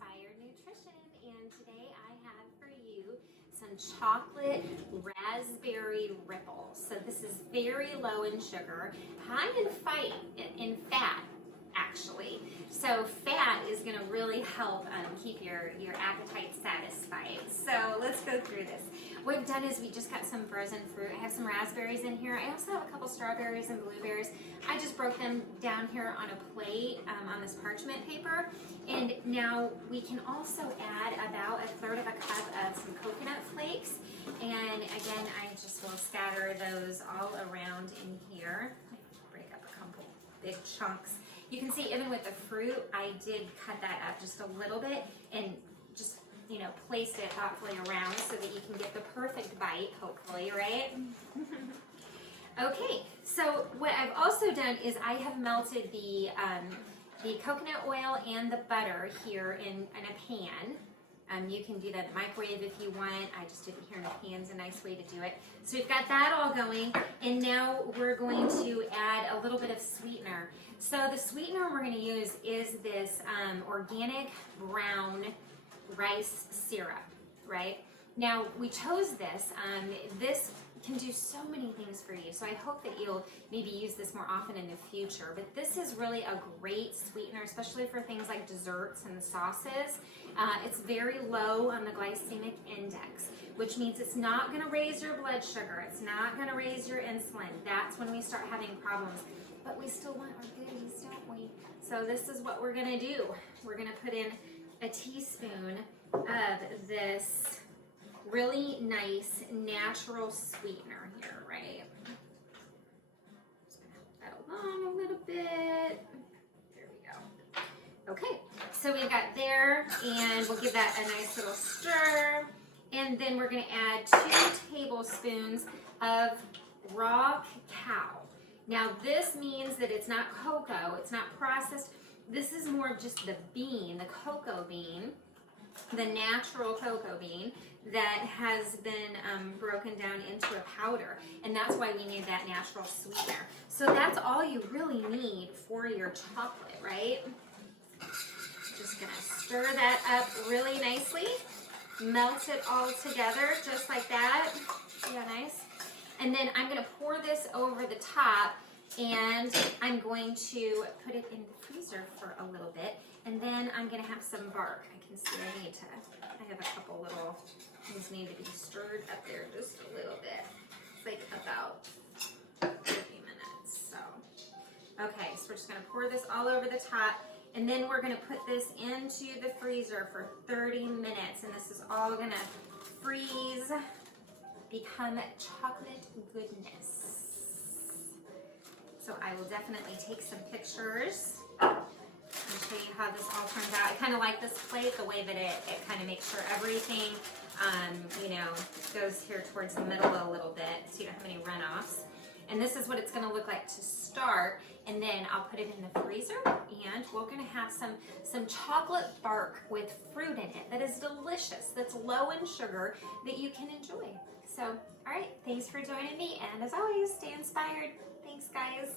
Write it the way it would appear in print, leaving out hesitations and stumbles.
Inspired Nutrition, and today I have for you some chocolate raspberry ripples. So this is very low in sugar, high in fat actually. So fat is going to really help keep your appetite satisfied. So let's go through this. What we've done is we just got some frozen fruit. I have some raspberries in here. I also have a couple strawberries and blueberries. I just broke them down here on a plate on this parchment paper. And now we can also add about 1/3 of a cup of some coconut flakes. And again, I just will scatter those all around in here. Break up a couple big chunks. You can see even with the fruit, I did cut that up just a little bit and just, placed it thoughtfully around so that you can get the perfect bite, hopefully, right? Okay, so what I've also done is I have melted the coconut oil and the butter here in a pan. You can do that in the microwave if you want. I just did it here in the pan's a nice way to do it. So we've got that all going, and now we're going to add a little bit of sweetener. So the sweetener we're going to use is this organic brown rice syrup, right? Now we chose this. This can do so many things for you, so I hope that you'll maybe use this more often in the future. But this is really a great sweetener, especially for things like desserts and sauces. It's very low on the glycemic index, which means it's not going to raise your blood sugar. It's not going to raise your insulin. That's when we start having problems. But we still want our goodies, don't we? So this is what we're going to do. We're going to put in a teaspoon of this really nice natural sweetener here, right? Just gonna help that along a little bit. There we go. Okay, so we've got there, and we'll give that a nice little stir. And then we're gonna add 2 tablespoons of raw cacao. Now this means that it's not cocoa, it's not processed. This is more of just the bean, the cocoa bean, the natural cocoa bean that has been broken down into a powder, and that's why we need that natural sweetener. So that's all you really need for your chocolate, right? Just gonna stir that up really nicely, melt it all together just like that. See how nice? And then I'm gonna pour this over the top, and I'm going to put it in the freezer for a little bit, and then I'm gonna have some bark. I can see I have a couple little things need to be stirred up there just a little bit. It's like about 30 minutes, so. Okay, so we're just gonna pour this all over the top, and then we're gonna put this into the freezer for 30 minutes, and this is all gonna freeze, become chocolate goodness. So I will definitely take some pictures and show you how this all turns out. I kind of like this plate, the way that it kind of makes sure everything, goes here towards the middle a little bit so you don't have any runoffs. And this is what it's going to look like to start, and then I'll put it in the freezer, and we're going to have some chocolate bark with fruit in it that is delicious, that's low in sugar, that you can enjoy. So, all right, thanks for joining me, and as always, stay inspired. Thanks, guys.